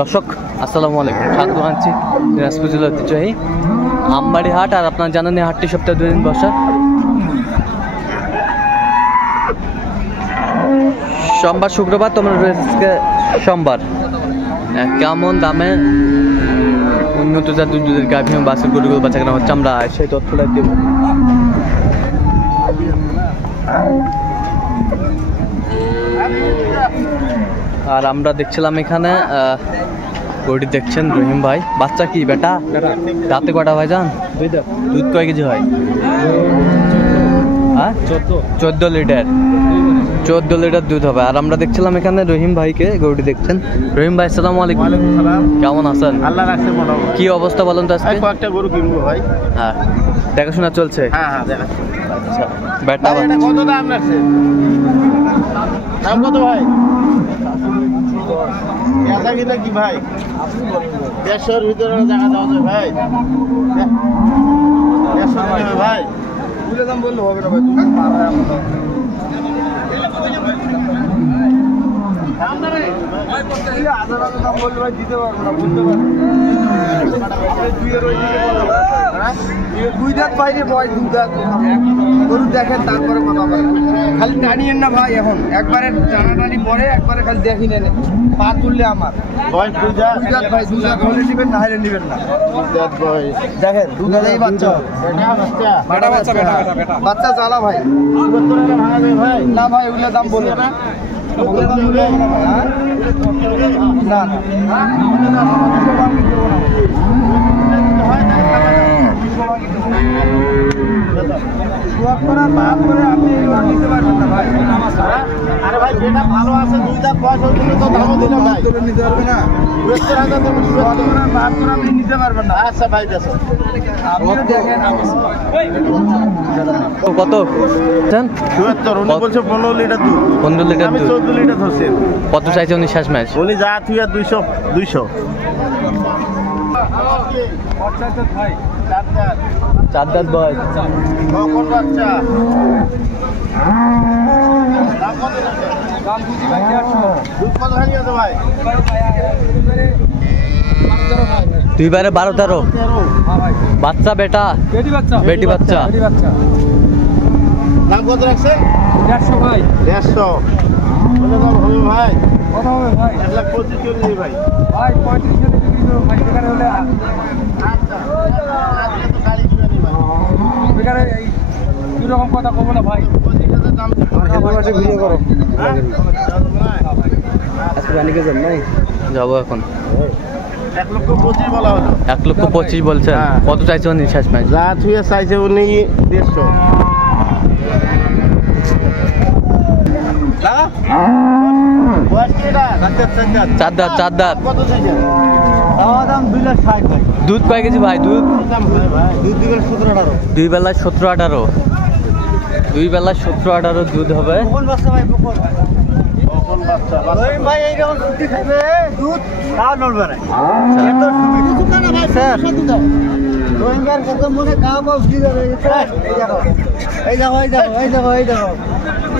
দর্শক আসসালামু আলাইকুম, স্বাগত জানাচ্ছি দিনাজপুর জেলার ঐতিহ্যবাহী আমবাড়ি হাট। আর আপনার জানেন এই হাটটি সপ্তাহে 2 দিন বসা, সোমবার শুক্রবার। তোমরা রয়েছে সোমবার। কেমন দামে উন্নত জাতের দুধের গাভী এবং বাছুর গরুগুলো বাচ্চা কেনা হচ্ছে, আমরা সেই তথ্যটা দেব। আর আমরা দেখছিলাম এখানে গরুটি দেখছেন রহিম ভাই। বাচ্চা কি বেটা? দাঁতে কটা ভাই জান? দুধ কয় কেজি হয়? 14 লিটার। 14 লিটার দুধ হবে। আর আমরা দেখছিলাম এখানে রহিম ভাইকে, গরুটি দেখছেন। রহিম ভাই আসসালামু আলাইকুম। কেমন আছেন? আল্লাহ রাখছে মোটামুটি। কি অবস্থা বলেন তো আজকে? কয়েকটা গরু কিনবো ভাই। হ্যাঁ, দেখাশোনা চলছে। হ্যাঁ দেখা। আচ্ছা, বেটা এটা কত দাম রাখছে? দাম কত ভাই? পেঁচা কিনা কি ভাই? 150-এর ভিতরে জায়গা দেওয়া যায় ভাই? 150 ভাই বুঝলে দাম বললে হবে না ভাই। দাম বললে ভাই দিতে পারবো না, বুঝতে পারবো। দুই দাঁত বাইরে বয়, দুই দাঁত গরু দেখেন তারপরে কথা বলেন। খালি টানিয়েন না ভাই, এখন একবারে টানাটানি পরে একবারে খালি দেখি নেন। পা তুললে আমার দুই দাঁত ভাই, দুই দাঁত হলে নিবেন না হলে নিবেন না। দেখেন দুই দাঁতেই বাচ্চা, বাচ্চা জ্বালা ভাই। ভাই না ভাই, ওগুলো দাম বলবে না। আরে ভাই যেটা ভালো আছে দুই দাঁত বয়স হয়েছিল তো দামও দিলাম ভাই, নিতে পারবে না। আপনি নিতে পারবেন না। আচ্ছা ভাই দেখো কত? 74। উনি বলছে 15 লিটার দুধ। 15 লিটার আমি দুধ। 14 লিটার ধরছি। কত চাইছে উনি শেষ ম্যাচ? উনি যা থুয়া 200। চার দাঁত বয়স। কখন বাচ্চা? দাম কত? দুধ কত হানি আছে ভাই? দুইবারে 12-13। বাচ্চা বেটা? বেটি বাচ্চা। দাম কত রাখছে? 150 ভাই। 150 কত দাম হবে ভাই? কত হবে ভাই? 1,25,000 চলে ভাই। ভাই 35 এর বিক্রি করব ভাই, এখানে হলে আচ্ছা আজকে তো গাড়ি দিবেন ভাই। এখানে এই দুই রকম কথা কব না ভাই। 25,000 দাম পাশে ভিডিও করো। আজকে বানিকে যান নাই? যাবো এখন। 1,25,000 বলা হলো। 1,25,000 বলছেন? হ্যাঁ। কত চাইছে উনি শেষ ম্যাচ? যা থুয়ে চাইছে উনি 150। চার দাঁত। কত চাইছে? দাম 2,60,000 ভাই। দুধ কয় কেজি ভাই? দুধ দাম হয় ভাই। দুধ দিবেন 17-18। দুই বেলায় 17-18। দুই বেলায় 17-18 দুধ হবে। কোন বাচ্চা ভাই? কোন বাচ্চা? ওই ভাই এই রকম দুধ খাবে, দুধ তাও নড়বে না। এত সুবিধা না ভাই স্যার। রোহিঙ্গার কত মনে কাও কাও দি যাবে। এই দেখো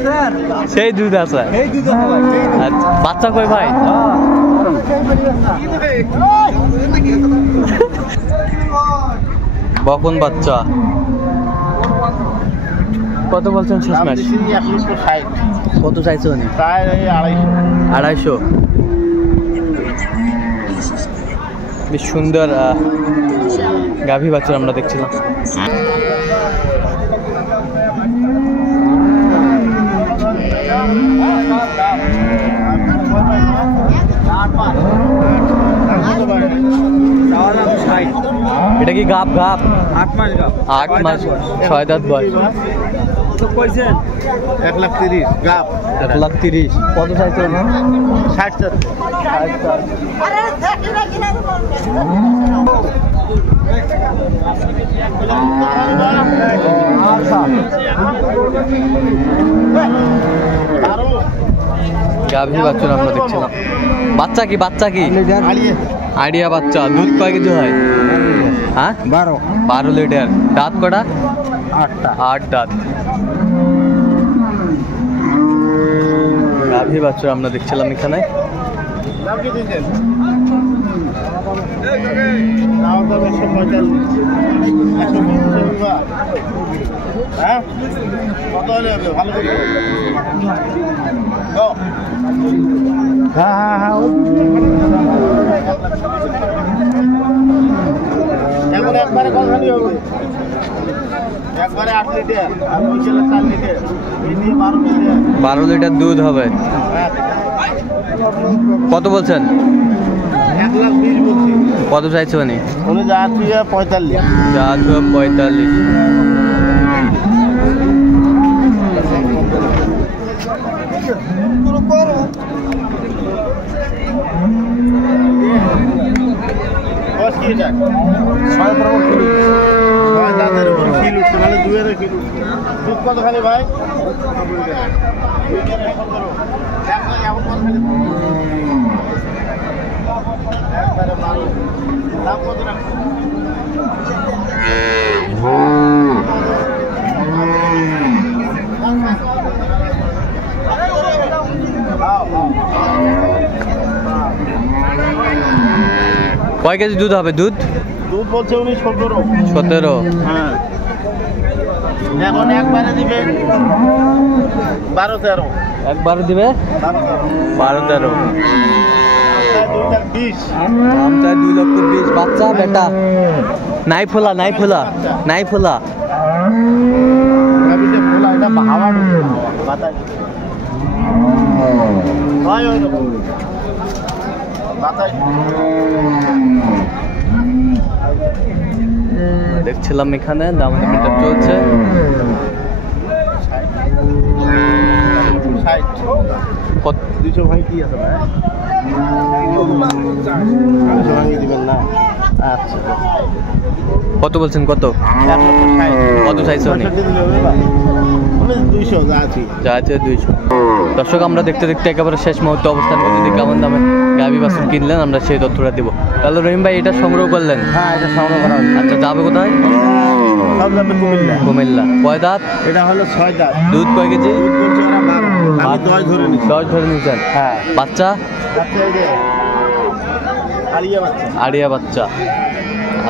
স্যার, সেই দুধ আছে। এই দুধ আছে ভাই। আচ্ছা, বাচ্চা কই ভাই? বকন বাচ্চা। কত বলছেন শেষ ম্যাচ? 1,60,000। কত চাইছে উনি? তাই 250। 250। বেশ সুন্দর গাভী বাচ্চা আমরা দেখছিলাম। এটা কি গাপ? 8 মাস গাব। 8 মাস 6 দাঁত বয়স। তো কইছেন 1,30,000 গাপ। 1,30,000। কত চাইছে উনি? 60। গাভী বাচ্চা আমরা দেখছিলাম। বাচ্চা কি? আইডিয়া বাচ্চা। দুধ কয় কেজি হয়? হ্যাঁ 12 লিটার। দাঁত কটা? 8 দাঁত। গাভী বাছুর আমরা দেখছিলাম এখানে। দাম কি দিচ্ছেন? দাম তো 145। 120 টাকা। হ্যাঁ? কত হলে হবে? ভালো করে দাও। হ্যাঁ। এখন একবারে কতখানি হবে? একবারে 8 লিটার আর ওই ছেলে 4 লিটার। এই দিয়ে 12 লিটার। 12 লিটার দুধ হবে। হ্যাঁ। কত বলছেন? 1,20,000 বলছি। কত চাইছে উনি? উনি যাচ্ছি 45। যা 45। বস কি এটা? 6 কিলো। 6 দাঁতের উপর কিলো উঠছে, মানে 2 কিলো। দুধ কতখানি ভাই? একবারে ভালো। দাম কত রাখছেন? কয় কেজি দুধ হবে? দুধ দুধ বলছে উনি 17। 17। হ্যাঁ, এখন একবারে দিবে 12-13। একবার দিবে 12-13। 2,20,000। দাম চাই 2,20,000। বাচ্চা বেটা নাই ফোলা। গাবিতে ফোলা, এটা হাওয়া বাতাস হয় ওই রকম বাতাস। দেখছিলাম এখানে দামাদামিটা চলছে। 60। কত? 200 ভাই কি আছে ভাই? 200 ভাঙিয়ে দিবেন না? আচ্ছা, কত বলছেন? কত 1,60,000। কত চাইছে উনি? 200 যা আছে। যা আছে 200। দর্শক, আমরা দেখতে দেখতে একেবারে শেষ মুহূর্তে অবস্থান করছি। যদি কেমন দামে গাভী বাছুর কিনলেন আমরা সেই তথ্যটা দিব। তাহলে রহিম ভাই এটা সংগ্রহ করলেন? হ্যাঁ, এটা সংগ্রহ করা হয়েছে। আচ্ছা, যাবে কোথায়? সব যাবে কুমিল্লা। কুমিল্লা। কয় দাঁত? এটা হলো 6 দাঁত। দুধ কয় কেজি? দুধ বলছে ওরা 12। আমি 10 ধরে নিচ্ছি। 10 ধরে নিয়েছেন। হ্যাঁ। বাচ্চা? বাচ্চা এই যে আলিয়া বাচ্চা। আড়িয়া বাচ্চা।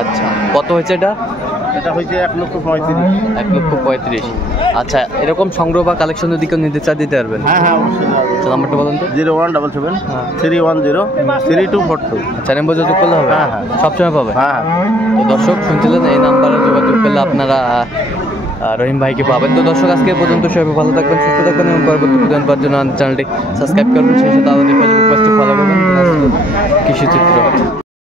আচ্ছা, কত হয়েছে এটা? এটা হয়েছে 1,35,000। 1,35,000। আচ্ছা, এরকম সংগ্রহ বা কালেকশন যদি কেউ নিতে চায় দিতে পারবেন? হ্যাঁ, অবশ্যই। আচ্ছা, নাম্বারটা বলুন তো। 0177 310 3242। আচ্ছা, নাম্বার যোগাযোগ করলে হবে? হ্যাঁ। সবসময় পাবে? হ্যাঁ। তো দর্শক, শুনছিলেন এই নাম্বারে যোগাযোগ করলে আপনারা রহিম ভাইকে পাবেন। তো দর্শক, আজকে এ পর্যন্ত সবাই ভালো থাকবেন, সুস্থ থাকবেন এবং পরবর্তী প্রদান পাওয়ার জন্য চ্যানেলটি সাবস্ক্রাইব করবেন। সেই সাথে আমাদের ফেসবুক পেজটি ফলো করবেন। কৃষি চিত্র।